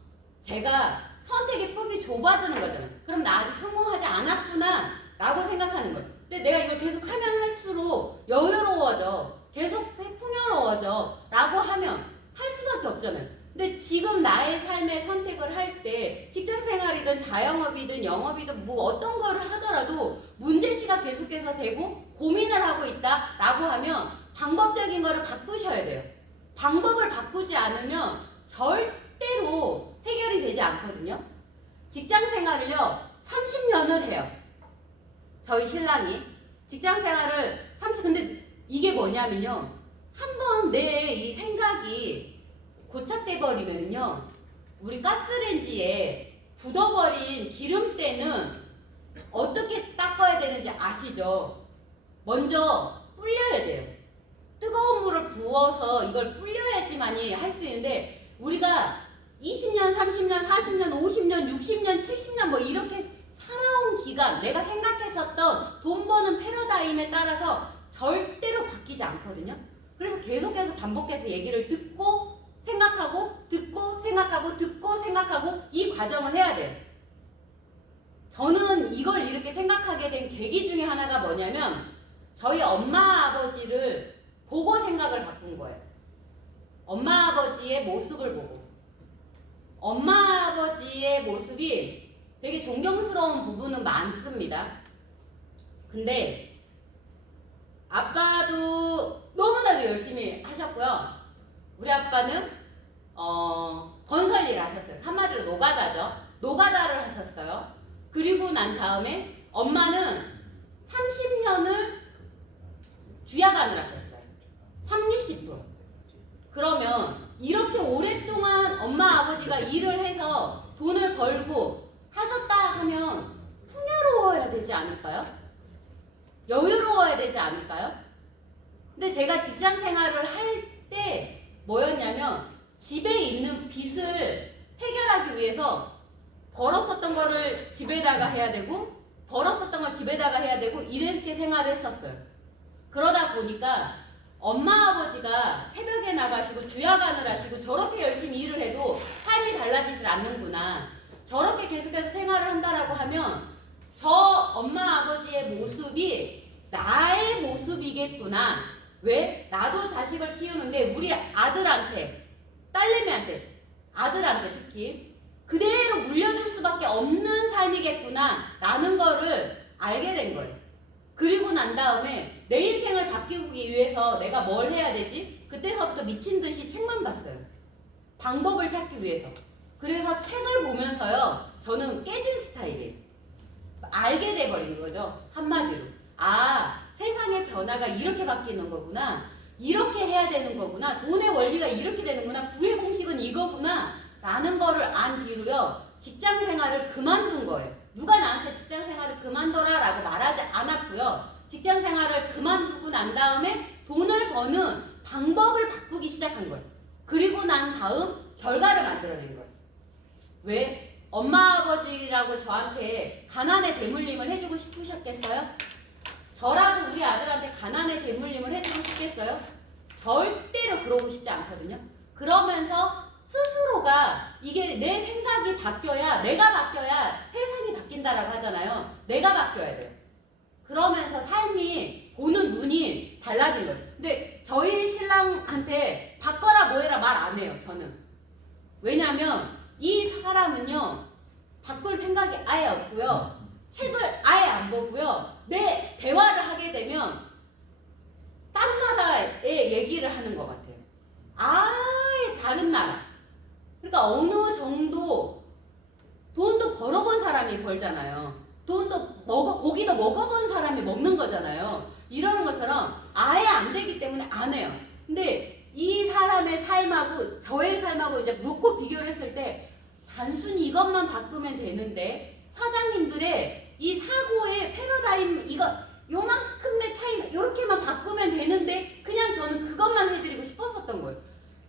제가 선택의 폭이 좁아지는 거잖아요. 그럼 나 아직 성공하지 않았구나 라고 생각하는 거예요. 근데 내가 이걸 계속 하면 할수록 여유로워져, 계속 풍요로워져 라고 하면 할 수밖에 없잖아요. 근데 지금 나의 삶의 선택을 할 때 직장생활이든 자영업이든 영업이든 뭐 어떤 거를 하더라도 문제시가 계속해서 되고 고민을 하고 있다 라고 하면 방법적인 거를 바꾸셔야 돼요. 방법을 바꾸지 않으면 절대로 해결이 되지 않거든요. 직장생활을요 30년을 해요. 저희 신랑이 직장생활을 근데 이게 뭐냐면요, 한번 내 이 생각 생각이 고착돼 버리면요, 우리 가스레인지에 굳어버린 기름때는 어떻게 닦아야 되는지 아시죠? 먼저 불려야 돼요. 뜨거운 물을 부어서 이걸 불려야지만이 할 수 있는데, 우리가 20년, 30년, 40년, 50년, 60년, 70년 뭐 이렇게 살아온 기간, 내가 생각했었던 돈 버는 패러다임에 따라서 절대로 바뀌지 않거든요. 그래서 계속해서 반복해서 얘기를 듣고 생각하고 듣고 생각하고 듣고 생각하고 이 과정을 해야 돼요. 저는 이걸 이렇게 생각하게 된 계기 중에 하나가 뭐냐면, 저희 엄마 아버지를 보고 생각을 바꾼 거예요. 엄마 아버지의 모습을 보고. 엄마 아버지의 모습이 되게 존경스러운 부분은 많습니다. 근데 아빠도 너무나도 열심히 하셨고요. 우리 아빠는 건설 일 하셨어요. 한마디로 노가다죠. 노가다를 하셨어요. 그리고 난 다음에 엄마는 30년을 주야간을 하셨어요. 30, 60%. 그러면 이렇게 오랫동안 엄마 아버지가 일을 해서 돈을 벌고 하셨다 하면 풍요로워야 되지 않을까요? 여유로워야 되지 않을까요? 근데 제가 직장 생활을 할 때 뭐였냐면, 집에 있는 빚을 해결하기 위해서 벌었었던 거를 집에다가 해야 되고, 벌었었던 걸 집에다가 해야 되고, 이렇게 생활을 했었어요. 그러다 보니까 엄마 아버지가 새벽에 나가시고 주야간을 하시고 저렇게 열심히 일을 해도 삶이 달라지질 않는구나, 저렇게 계속해서 생활을 한다라고 하면 저 엄마 아버지의 모습이 나의 모습이겠구나. 왜? 나도 자식을 키우는데 우리 아들한테, 딸내미한테, 아들한테 특히 그대로 물려줄 수밖에 없는 삶이겠구나 라는 거를 알게 된 거예요. 그리고 난 다음에 내 인생을 바꾸기 위해서 내가 뭘 해야 되지? 그때서부터 미친 듯이 책만 봤어요. 방법을 찾기 위해서. 그래서 책을 보면서요, 저는 깨진 스타일이에요. 알게 돼버린 거죠. 한마디로. 아, 세상의 변화가 이렇게 바뀌는 거구나. 이렇게 해야 되는 거구나. 돈의 원리가 이렇게 되는구나. 부의 공식은 이거구나. 라는 거를 안 뒤로요, 직장 생활을 그만둔 거예요. 누가 나한테 직장 생활을 그만둬라 라고 말하지 않았고요. 직장 생활을 그만두고 난 다음에 돈을 버는 방법을 바꾸기 시작한 거예요. 그리고 난 다음 결과를 만들어낸 거예요. 왜? 엄마 아버지라고 저한테 가난의 대물림을 해주고 싶으셨겠어요? 저라고 우리 아들한테 가난의 대물림을 해주고 싶겠어요? 절대로 그러고 싶지 않거든요. 그러면서 스스로가 이게 내 생각이 바뀌어야, 내가 바뀌어야 세상이 바뀐다라고 하잖아요. 내가 바뀌어야 돼요. 그러면서 삶이 보는 눈이 달라진 거예요. 근데 저희 신랑한테 바꿔라 뭐해라 말 안 해요. 저는. 왜냐면 이 사람은요, 바꿀 생각이 아예 없고요, 책을 아예 안 보고요, 내 대화를 하게 되면 딴 나라의 얘기를 하는 것 같아요. 아예 다른 나라. 그러니까 어느 정도 돈도 벌어본 사람이 벌잖아요. 고기도 먹어본 사람이 먹는 거잖아요. 이러는 것처럼 아예 안 되기 때문에 안 해요. 근데 이 사람의 삶하고 저의 삶하고 이제 놓고 비교를 했을 때 단순히 이것만 바꾸면 되는데, 사장님들의 이 사고의 패러다임, 이거 요만큼의 차이, 요렇게만 바꾸면 되는데 그냥 저는 그것만 해드리고 싶었었던 거예요.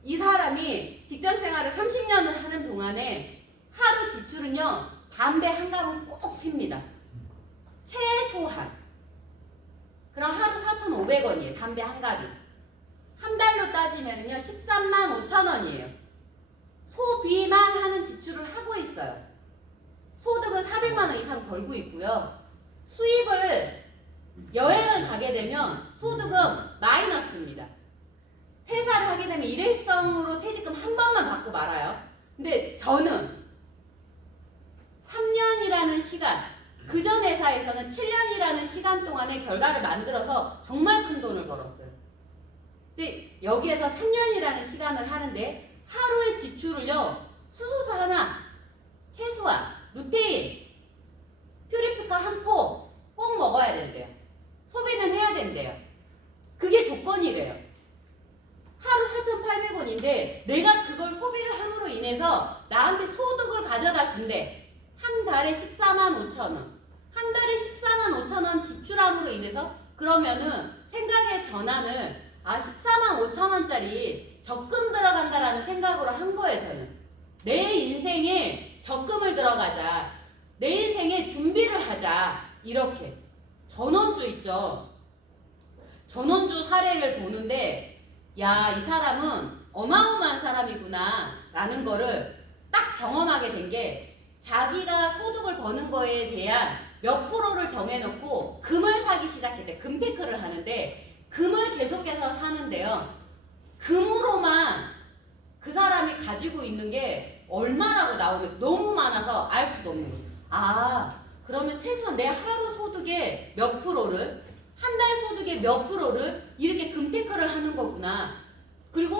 이 사람이 직장 생활을 30년을 하는 동안에 하루 지출은요, 담배 한 가방 꼭 핍니다. 최소한. 그럼 하루 4,500원이에요. 담배 한 갑이. 한 달로 따지면요 13만 5천 원이에요. 소비만 하는 지출을 하고 있어요. 소득은 400만 원 이상 벌고 있고요. 수입을, 여행을 가게 되면 소득은 마이너스입니다. 퇴사를 하게 되면 일회성으로 퇴직금 한 번만 받고 말아요. 근데 저는 3년이라는 시간, 그전 회사에서는 7년이라는 시간 동안의 결과를 만들어서 정말 큰 돈을 벌었어요. 근데 여기에서 3년이라는 시간을 하는데 하루의 지출을요, 수소수 하나, 최소한 루테인, 퓨리피카 한 포 꼭 먹어야 된대요. 소비는 해야 된대요. 그게 조건이래요. 하루 4,800원 핸드폰인데 내가 그걸 소비를 함으로 인해서 나한테 소득을 가져다 준대. 한 달에 14만 5천 원. 한 달에 14만 5천 원 지출함으로 인해서 그러면은 생각의 전환을 14만 5천 원짜리 적금 들어간다라는 생각으로 한 거예요. 저는 내 인생에 적금을 들어가자, 내 인생에 준비를 하자, 이렇게. 전원주 있죠. 전원주 사례를 보는데 야, 이 사람은 어마어마한 사람이구나 라는 거를 딱 경험하게 된 게, 자기가 소득을 버는 거에 대한 몇 프로를 정해놓고 금을 사기 시작했대. 금테크를 하는데 금을 계속해서 사는데요, 금으로만 그 사람이 가지고 있는 게 얼마라고 나오면 너무 많아서 알 수도 없는 거예요. 아, 그러면 최소한 내 하루 소득의 몇 프로를, 한 달 소득의 몇 프로를 이렇게 금테크를 하는 거구나. 그리고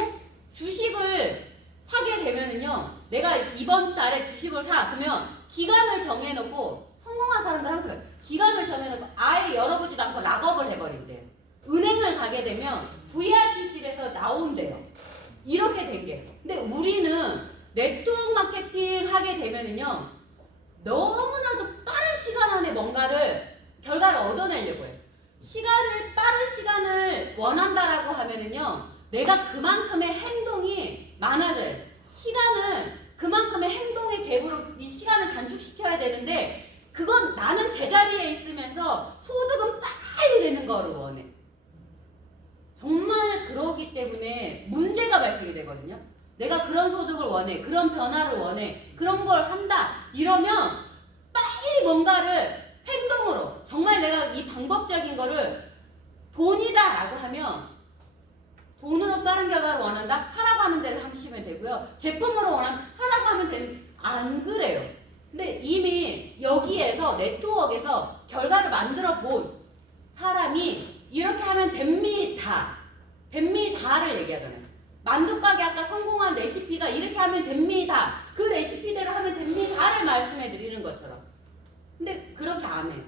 주식을 사게 되면은요, 내가 이번 달에 주식을 사, 그러면 기간을 정해놓고, 성공한 사람들 항상 기간을 정해놓고 아예 열어보지도 않고 락업을 해버린대요. 은행을 가게 되면 VIP실에서 나온대요. 이렇게 된 게. 근데 우리는 네트워크 마케팅 하게 되면은요, 너무나도 빠른 시간 안에 뭔가를, 결과를 얻어내려고 해요. 빠른 시간을 원한다라고 하면은요, 내가 그만큼의 행동이 많아져야 돼. 시간은 그만큼의 행동의 갭으로 이 시간을 단축시켜야 되는데, 그건 나는 제자리에 있으면서 소득은 빨리 되는 거를 원해. 정말 그러기 때문에 문제가 발생이 되거든요. 내가 그런 소득을 원해, 그런 변화를 원해, 그런 걸 한다 이러면 빨리 뭔가를 행동으로, 정말 내가 이 방법적인 거를 돈이다 라고 하면, 돈으로 빠른 결과를 원한다? 하라고 하는 대로 하시면 되고요. 제품으로 원하면 하라고 하면 되는, 안 그래요. 근데 이미 여기에서, 네트워크에서 결과를 만들어 본 사람이 이렇게 하면 됩니다. 됩니다를 얘기하잖아요. 만두가게 아까 성공한 레시피가 이렇게 하면 됩니다. 그 레시피대로 하면 됩니다를 말씀해 드리는 것처럼. 근데 그렇게 안 해요.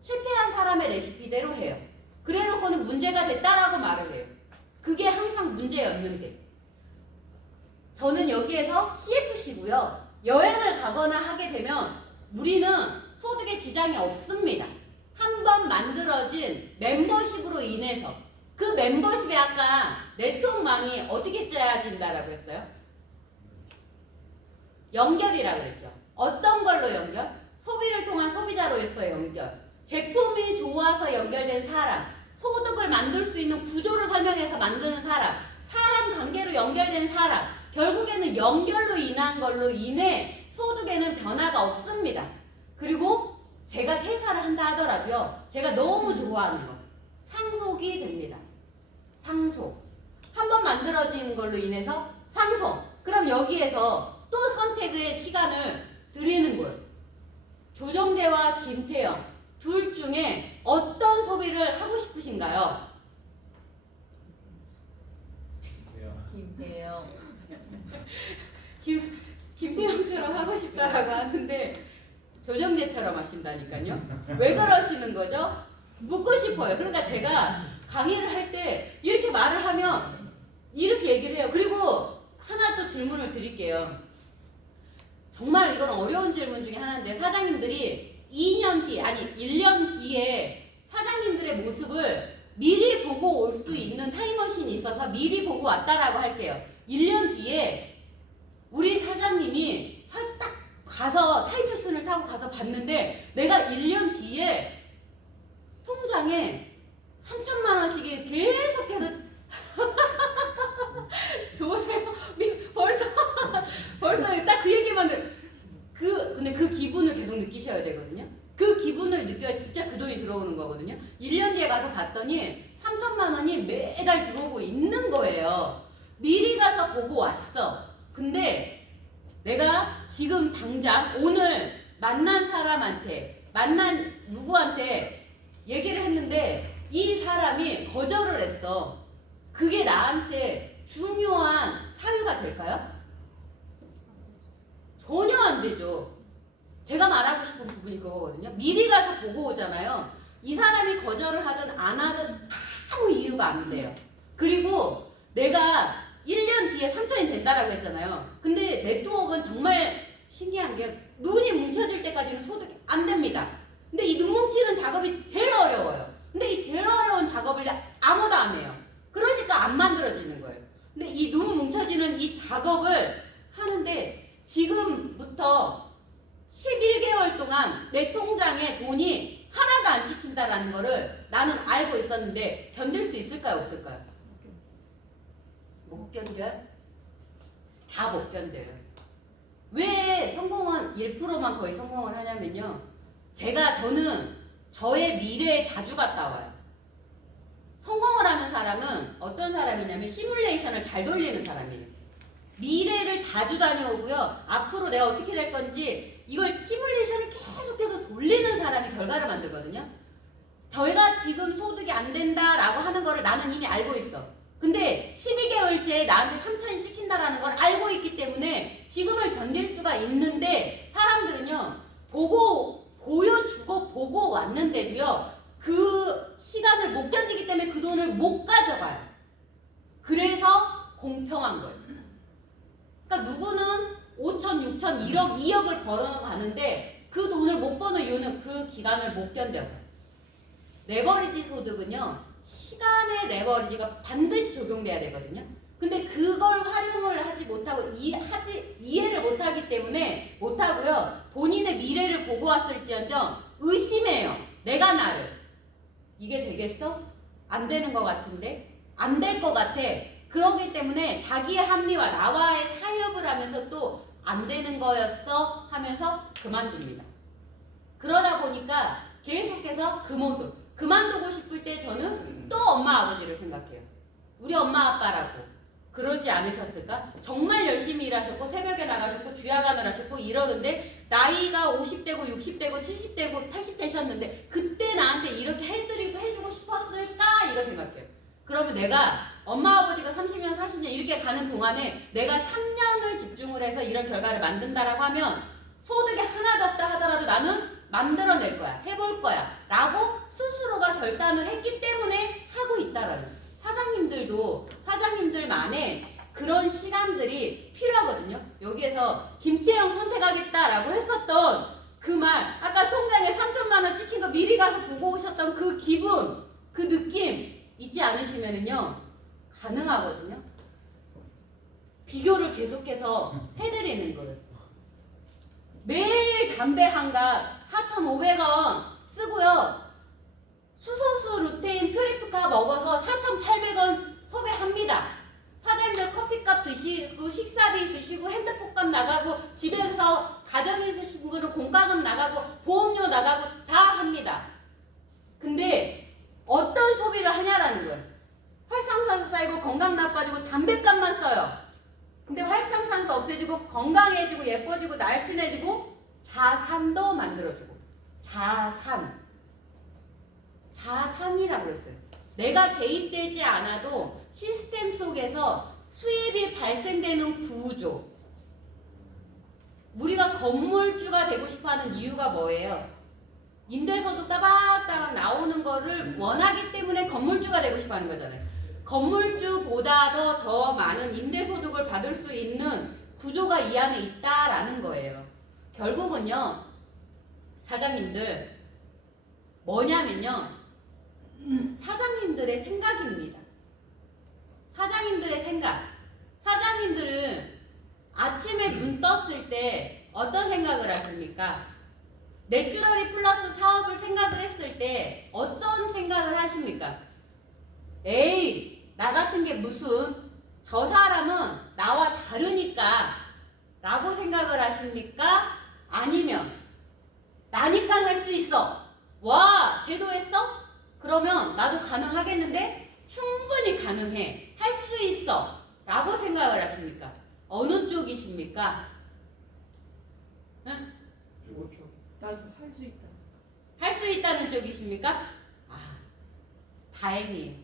실패한 사람의 레시피대로 해요. 그래 놓고는 문제가 됐다라고 말을 해요. 그게 항상 문제였는데. 저는 여기에서 CFC고요. 여행을 가거나 하게 되면 우리는 소득에 지장이 없습니다. 한번 만들어진 멤버십으로 인해서, 그 멤버십에 아까 네트워크망이 어떻게 짜여진다라고 했어요? 연결이라고 그랬죠. 어떤 걸로 연결? 소비를 통한 소비자로서의 연결. 제품이 좋아서 연결된 사람, 소득을 만들 수 있는 구조를 설명해서 만드는 사람, 사람 관계로 연결된 사람, 결국에는 연결로 인한 걸로 인해 소득에는 변화가 없습니다. 그리고 제가 퇴사를 한다 하더라도요, 제가 너무 좋아하는 거, 상속이 됩니다. 상속. 한번 만들어진 걸로 인해서 상속. 그럼 여기에서 또 선택의 시간을 드리는 거예요. 조정재와 김태영 둘 중에 어떤 소비를 하고 싶으신가요? 김태영. 김태형처럼 하고 싶다라고 하는데 조정재처럼 하신다니까요. 왜 그러시는 거죠? 묻고 싶어요. 그러니까 제가 강의를 할 때 이렇게 말을 하면 이렇게 얘기를 해요. 그리고 하나 또 질문을 드릴게요. 정말 이건 어려운 질문 중에 하나인데, 사장님들이 2년 뒤, 아니 1년 뒤에 사장님들의 모습을 미리 보고 올 수 있는 타임머신이 있어서 미리 보고 왔다라고 할게요. 1년 뒤에 우리 사장님이 딱 가서 타임머신을 타고 가서 봤는데, 내가 1년 뒤에 통장에 3천만 원씩이 계속해서 좋으세요? 벌써 딱 그 얘기만 근데 그 기분을 계속 느끼셔야 되거든요. 그 기분을 느껴야 진짜 그 돈이 들어오는 거거든요. 1년 뒤에 가서 봤더니 3천만 원이 매달 들어오고 있는 거예요. 미리 가서 보고 왔어. 근데 내가 지금 당장 오늘 만난 사람한테, 만난 누구한테 얘기를 했는데 이 사람이 거절을 했어. 그게 나한테 중요한 사유가 될까요? 전혀 안 되죠. 제가 말하고 싶은 부분이 그거거든요. 미리 가서 보고 오잖아요. 이 사람이 거절을 하든 안 하든 아무 이유가 안 돼요. 그리고 내가 1년 뒤에 된다라고 했잖아요. 근데 네트워크는 정말 신기한 게 눈이 뭉쳐질 때까지는 소득이 안 됩니다. 근데 이 눈 뭉치는 작업이 제일 어려워요. 근데 이 제일 어려운 작업을 아무도 안 해요. 그러니까 안 만들어지는 거예요. 근데 이 눈 뭉쳐지는 이 작업을 하는데 지금부터 11개월 동안 내 통장에 돈이 하나도 안 찍힌다라는 거를 나는 알고 있었는데 견딜 수 있을까요? 없을까요? 못 견뎌요? 다 못 견뎌요. 왜 성공은 1%만 거의 성공을 하냐면요. 저는 저의 미래에 자주 갔다 와요. 성공을 하는 사람은 어떤 사람이냐면 시뮬레이션을 잘 돌리는 사람이에요. 미래를 자주 다녀오고요. 앞으로 내가 어떻게 될 건지 이걸 시뮬레이션을 계속해서 돌리는 사람이 결과를 만들거든요. 저희가 지금 소득이 안 된다라고 하는 거를 나는 이미 알고 있어. 근데 12개월째 나한테 3천이 찍힌다라는 걸 알고 있기 때문에 지금을 견딜 수가 있는데 사람들은요. 보여주고 보고 왔는데도요. 그 시간을 못 견디기 때문에 그 돈을 못 가져가요. 그래서 공평한 거예요. 그러니까 누구는 5천, 6천, 1억, 2억을 벌어가는데 그 돈을 못 버는 이유는 그 기간을 못 견뎌서. 레버리지 소득은요. 시간의 레버리지가 반드시 적용돼야 되거든요. 근데 그걸 활용을 하지 못하고 이해를 못하기 때문에 못하고요. 본인의 미래를 보고 왔을지언정 의심해요. 내가 나를. 이게 되겠어? 안 되는 것 같은데? 안 될 것 같아. 그러기 때문에 자기의 합리화, 나와의 타협을 하면서 또 안 되는 거였어 하면서 그만둡니다. 그러다 보니까 계속해서 그 모습. 그만두고 싶을 때 저는 또 엄마 아버지를 생각해요. 우리 엄마 아빠라고 그러지 않으셨을까? 정말 열심히 일하셨고 새벽에 나가셨고 주야간을 하셨고 이러는데 나이가 50대고 60대고 70대고 80대셨는데 그때 나한테 이렇게 해주고 싶었을까? 이거 생각해요. 그러면 내가 엄마 아버지가 30년 40년 이렇게 가는 동안에 내가 3년을 집중을 해서 이런 결과를 만든다라고 하면 소득이 하나도 없다 하더라도 나는 만들어낼 거야. 해볼 거야. 라고 스스로가 결단을 했기 때문에 하고 있다라는. 사장님들도 사장님들만의 그런 시간들이 필요하거든요. 여기에서 김태형 선택하겠다라고 했었던 그 말, 아까 통장에 3천만 원 찍힌 거 미리 가서 보고 오셨던 그 기분, 그 느낌 잊지 않으시면은요 가능하거든요. 비교를 계속해서 해드리는 거예요. 매일 담배 한 갑 4,500원 쓰고요. 수소수 루테인 프리프카 먹어서 4,800원 소비합니다. 사장님들 커피값 드시고 식사비 드시고 핸드폰값 나가고 집에서 가정에 있으신 분은 공과금 나가고 보험료 나가고 다 합니다. 근데 어떤 소비를 하냐라는 거예요. 활성산소 쌓이고 건강 나빠지고 담배값만 써요. 근데 활성산소 없애지고 건강해지고 예뻐지고 날씬해지고 자산도 만들어주고 자산이라고 그랬어요. 내가 개입되지 않아도 시스템 속에서 수입이 발생되는 구조. 우리가 건물주가 되고 싶어하는 이유가 뭐예요? 임대소득 따박따박 나오는 거를 원하기 때문에 건물주가 되고 싶어하는 거잖아요. 건물주보다도 더 많은 임대소득을 받을 수 있는 구조가 이 안에 있다라는 거예요. 결국은요, 사장님들 뭐냐면요, 사장님들의 생각입니다. 사장님들의 생각. 사장님들은 아침에 눈 떴을 때 어떤 생각을 하십니까? 내추럴이 플러스 사업을 생각을 했을 때 어떤 생각을 하십니까? 에이, 나 같은 게 무슨, 저 사람은 나와 다르니까 라고 생각을 하십니까? 아니면 나니까 할 수 있어. 와, 쟤도 했어? 그러면 나도 가능하겠는데? 충분히 가능해. 할 수 있어. 라고 생각을 하십니까? 어느 쪽이십니까? 응? 나도 할 수 있다. 할 수 있다는 쪽이십니까? 아, 다행이에요.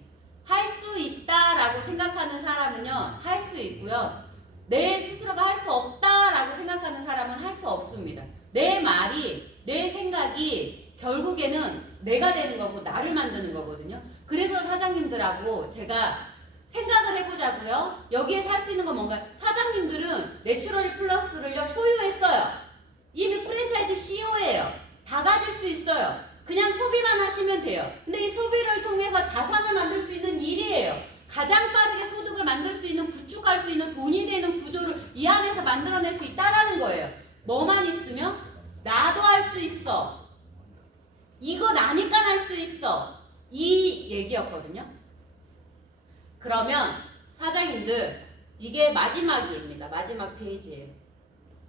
할 수 있다라고 생각하는 사람은요, 할 수 있고요. 내 스스로가 할 수 없다라고 생각하는 사람은 할 수 없습니다. 내 말이, 내 생각이 결국에는 내가 되는 거고 나를 만드는 거거든요. 그래서 사장님들하고 제가 생각을 해보자고요. 여기에 살 수 있는 건 뭔가요? 사장님들은 내추럴 플러스를요 소유했어요. 이미 프랜차이즈 CEO예요. 다 가질 수 있어요. 그냥 소비만 하시면 돼요. 근데 이 소비를 통해서 자산을 만들 수 있는 일이에요. 가장 빠르게 소득을 만들 수 있는, 구축할 수 있는 돈이 되는 구조를 이 안에서 만들어낼 수 있다라는 거예요. 뭐만 있으면 나도 할 수 있어. 이거 나니까 할 수 있어. 이 얘기였거든요. 그러면 사장님들, 이게 마지막입니다. 마지막 페이지예요.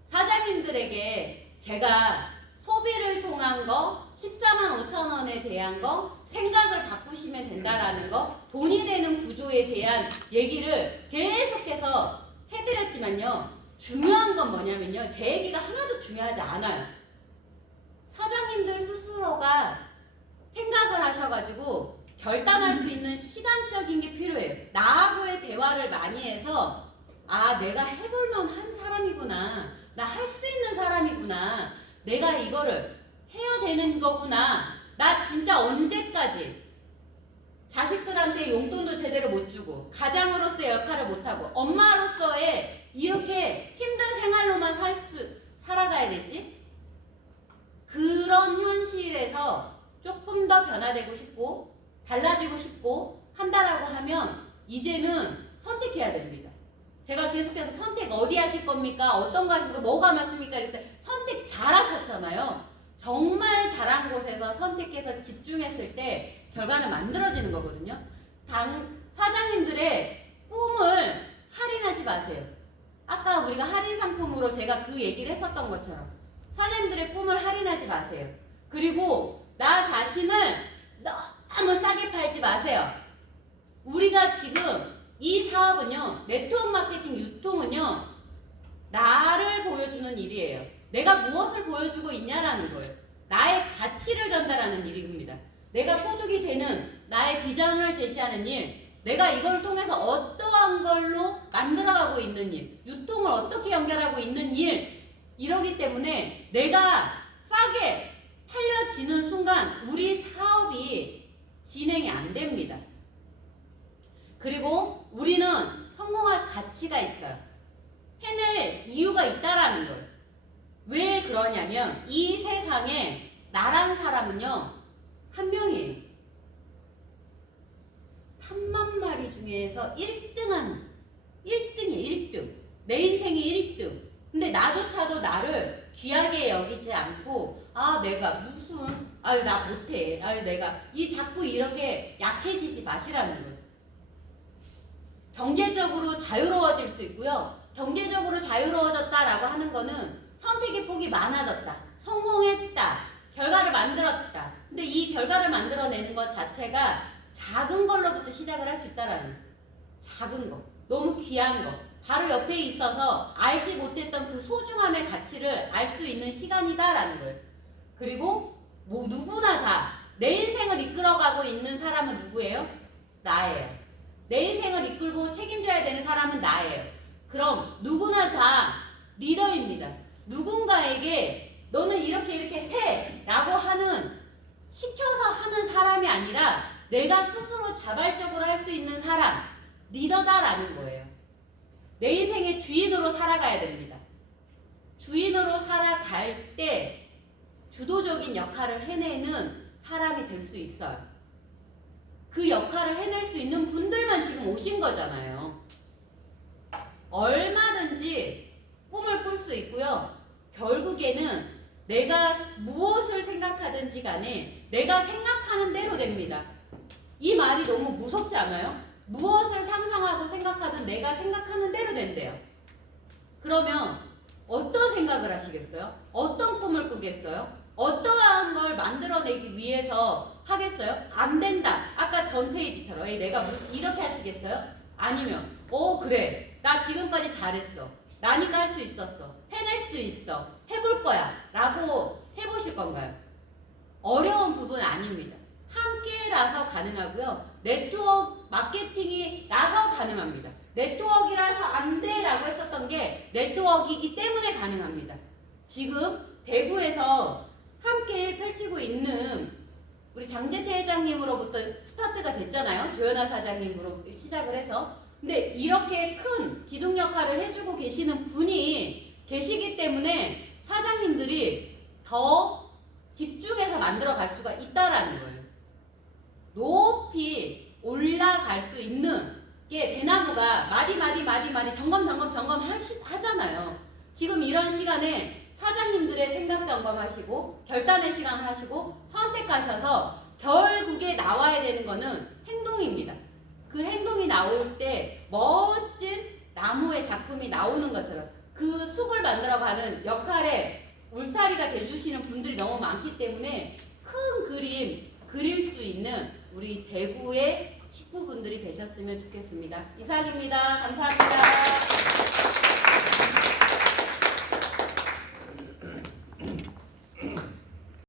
사장님들에게 제가 소비를 통한 거, 14만 5천 원에 대한 거, 생각을 바꾸시면 된다라는 거, 돈이 되는 구조에 대한 얘기를 계속해서 해드렸지만요. 중요한 건 뭐냐면요. 제 얘기가 하나도 중요하지 않아요. 사장님들 스스로가 생각을 하셔가지고 결단할 수 있는 시간적인 게 필요해요. 나하고의 대화를 많이 해서 아, 내가 해볼 만한 사람이구나. 나 할 수 있는 사람이구나. 내가 이거를 해야 되는 거구나. 나 진짜 언제까지 자식들한테 용돈도 제대로 못 주고 가장으로서의 역할을 못하고 엄마로서의 이렇게 힘든 생활로만 살아가야 되지? 그런 현실에서 조금 더 변화되고 싶고 달라지고 싶고 한다라고 하면 이제는 선택해야 됩니다. 제가 계속해서 선택 어디 하실 겁니까? 어떤 거 하실 겁니까? 뭐가 맞습니까? 그랬을 때 선택 잘하셨잖아요. 정말 잘한 곳에서 선택해서 집중했을 때 결과는 만들어지는 거거든요. 사장님들의 꿈을 할인하지 마세요. 아까 우리가 할인 상품으로 제가 그 얘기를 했었던 것처럼 사장님들의 꿈을 할인하지 마세요. 그리고 나 자신을 너무 싸게 팔지 마세요. 우리가 지금 이 사업은요, 네트워크 마케팅 유통은요, 나를 보여주는 일이에요. 내가 무엇을 보여주고 있냐라는 거예요. 나의 가치를 전달하는 일입니다. 내가 소득이 되는 나의 비전을 제시하는 일, 내가 이걸 통해서 어떠한 걸로 만들어가고 있는 일, 유통을 어떻게 연결하고 있는 일, 이러기 때문에 내가 싸게 팔려지는 순간 우리 사업이 진행이 안 됩니다. 그리고 우리는 성공할 가치가 있어요. 해낼 이유가 있다라는 거예요. 왜 그러냐면 이 세상에 나란 사람은요 한 명이에요. 3만 마리 중에서 1등이에요. 1등. 내 인생의 1등. 근데 나조차도 나를 귀하게 여기지 않고 아 내가 무슨 아유 나 못해 아유 내가 자꾸 이렇게 약해지지 마시라는 거예요. 경제적으로 자유로워질 수 있고요. 경제적으로 자유로워졌다라고 하는 거는 선택의 폭이 많아졌다. 성공했다. 결과를 만들었다. 근데 이 결과를 만들어내는 것 자체가 작은 걸로부터 시작을 할 수 있다라는 거예요. 작은 거. 너무 귀한 거. 바로 옆에 있어서 알지 못했던 그 소중함의 가치를 알 수 있는 시간이다라는 거예요. 그리고 뭐 누구나 다 내 인생을 이끌어가고 있는 사람은 누구예요? 나예요. 내 인생을 이끌고 책임져야 되는 사람은 나예요. 그럼 누구나 다 리더입니다. 누군가에게 너는 이렇게 해 라고 하는 시켜서 하는 사람이 아니라 내가 스스로 자발적으로 할 수 있는 사람, 리더다라는 거예요. 내 인생의 주인으로 살아가야 됩니다. 주인으로 살아갈 때 주도적인 역할을 해내는 사람이 될 수 있어요. 그 역할을 해낼 수 있는 분들만 지금 오신 거잖아요. 얼마든지 꿈을 꿀 수 있고요. 결국에는 내가 무엇을 생각하든지 간에 내가 생각하는 대로 됩니다. 이 말이 너무 무섭지 않아요? 무엇을 상상하고 생각하든 내가 생각하는 대로 된대요. 그러면 어떤 생각을 하시겠어요? 어떤 꿈을 꾸겠어요? 어떠한 걸 만들어내기 위해서 하겠어요? 안 된다. 아까 전 페이지처럼 내가 이렇게 하시겠어요? 아니면 그래 나 지금까지 잘했어. 나니까 할 수 있었어. 해낼 수 있어. 해볼 거야 라고 해보실 건가요? 어려운 부분은 아닙니다. 함께라서 가능하고요. 네트워크 마케팅이라서 가능합니다. 네트워크라서 안 돼라고 했었던 게 네트워크이기 때문에 가능합니다. 지금 대구에서 함께 펼치고 있는 우리 장재태 회장님으로부터 스타트가 됐잖아요. 조연아 사장님으로 시작을 해서. 근데 이렇게 큰 기둥 역할을 해주고 계시는 분이 계시기 때문에 사장님들이 더 집중해서 만들어갈 수가 있다라는 거예요. 높이 올라갈 수 있는 게 대나무가 마디 점검 하잖아요. 지금 이런 시간에 사장님들의 생각 점검하시고 결단의 시간 하시고 선택하셔서 결국에 나와야 되는 거는 행동입니다. 그 행동이 나올 때 멋진 나무의 작품이 나오는 것처럼 그 숲을 만들어가는 역할에 울타리가 돼주시는 분들이 너무 많기 때문에 큰 그림 그릴 수 있는 우리 대구의 식구분들이 되셨으면 좋겠습니다. 이상입니다. 감사합니다.